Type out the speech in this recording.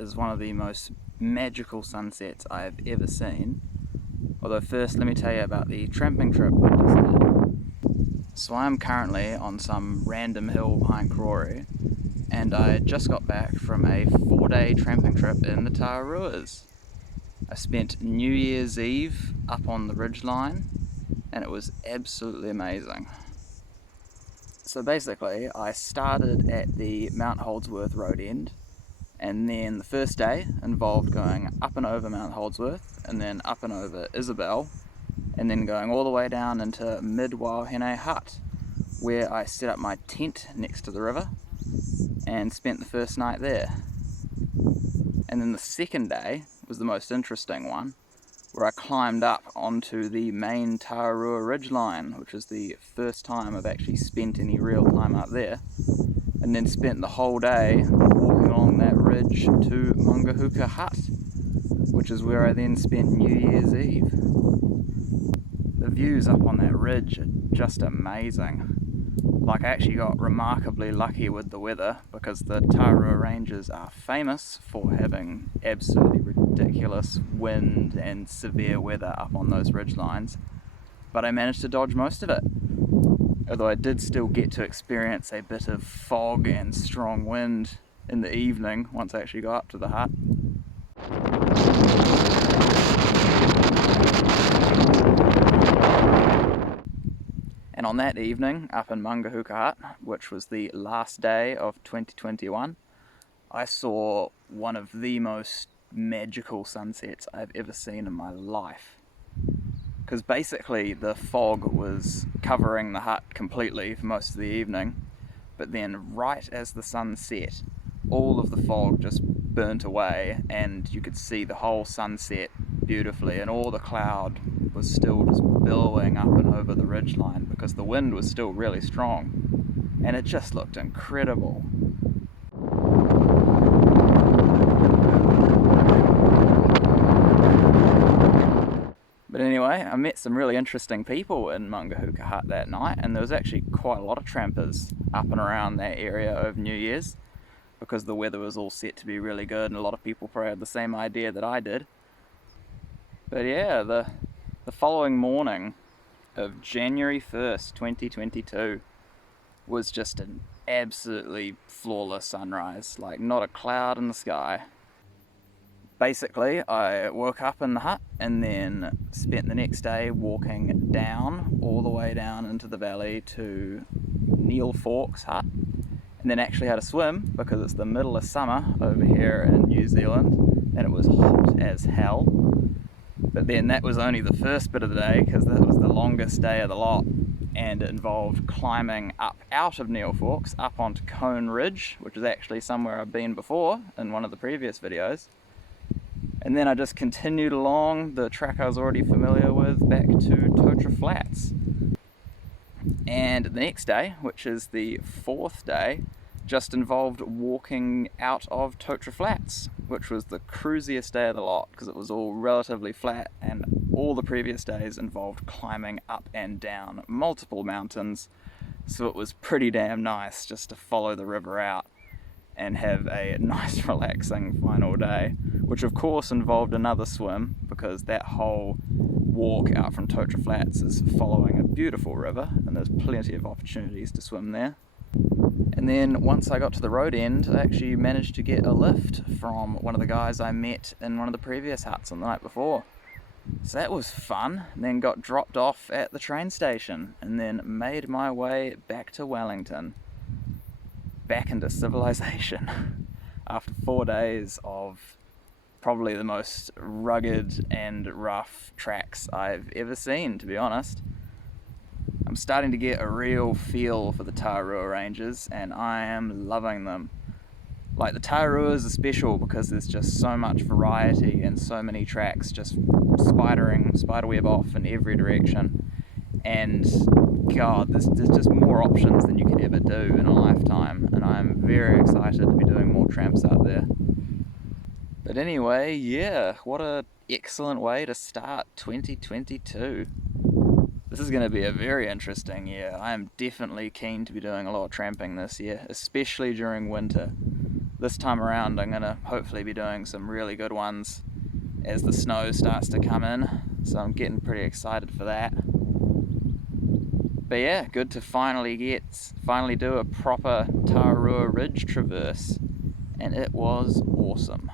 is one of the most magical sunsets I've ever seen. Although first let me tell you about the tramping trip I just did. So I'm currently on some random hill behind Karori, and I just got back from a 4-day tramping trip in the Tararuas. I spent New Year's Eve up on the ridgeline, and it was absolutely amazing. So basically, I started at the Mount Holdsworth Roadend, and then the first day involved going up and over Mount Holdsworth, and then up and over Isabelle, and then going all the way down into Waiohine Hut, where I set up my tent next to the river and spent the first night there. And then the second day was the most interesting one, where I climbed up onto the main Tararua ridgeline, which is the first time I've actually spent any real time up there, and then spent the whole day walking along that ridge to Maungahuka Hut, which is where I then spent New Year's Eve. The views up on that ridge are just amazing. Like, I actually got remarkably lucky with the weather, because the Tararua Ranges are famous for having absolutely ridiculous wind and severe weather up on those ridge lines, but I managed to dodge most of it. Although I did still get to experience a bit of fog and strong wind in the evening once I actually got up to the hut. And on that evening, up in Maungahuka Hut, which was the last day of 2021, I saw one of the most magical sunsets I've ever seen in my life. Because basically the fog was covering the hut completely for most of the evening, but then right as the sun set, all of the fog just burnt away and you could see the whole sunset beautifully, and all the cloud was still just billowing up and over the ridgeline because the wind was still really strong, and it just looked incredible. But anyway, I met some really interesting people in Maungahuka Hut that night, and there was actually quite a lot of trampers up and around that area over New Year's, because the weather was all set to be really good and a lot of people probably had the same idea that I did. But yeah, the following morning of January 1st, 2022 was just an absolutely flawless sunrise, like not a cloud in the sky. Basically, I woke up in the hut and then spent the next day walking down, all the way down into the valley to Niel hut, and then actually had a swim because it's the middle of summer over here in New Zealand and it was hot as hell. But then that was only the first bit of the day, because that was the longest day of the lot, and it involved climbing up out of Niel up onto Cone Ridge, which is actually somewhere I've been before in one of the previous videos. And then I just continued along the track I was already familiar with back to Totara Flats. And the next day, which is the fourth day, just involved walking out of Totara Flats, which was the cruisiest day of the lot because it was all relatively flat, and all the previous days involved climbing up and down multiple mountains, so it was pretty damn nice just to follow the river out and have a nice relaxing final day, which of course involved another swim, because that whole walk out from Totara Flats is following a beautiful river and there's plenty of opportunities to swim there. And then once I got to the road end, I actually managed to get a lift from one of the guys I met in one of the previous huts on the night before. So that was fun. And then got dropped off at the train station and then made my way back to Wellington, back into civilization after 4 days of probably the most rugged and rough tracks I've ever seen, to be honest. I'm starting to get a real feel for the Tararua Ranges and I am loving them. Like, the Tararuas are special because there's just so much variety and so many tracks just spiderweb off in every direction, and god, there's just more options than you could ever do in a lifetime, and I'm very excited to be doing more tramps out there. But anyway, yeah, what an excellent way to start 2022. This is going to be a very interesting year. I am definitely keen to be doing a lot of tramping this year, especially during winter. this time around I'm going to hopefully be doing some really good ones as the snow starts to come in, so I'm getting pretty excited for that. But yeah, good to finally do a proper Tararua Ridge traverse, and it was awesome.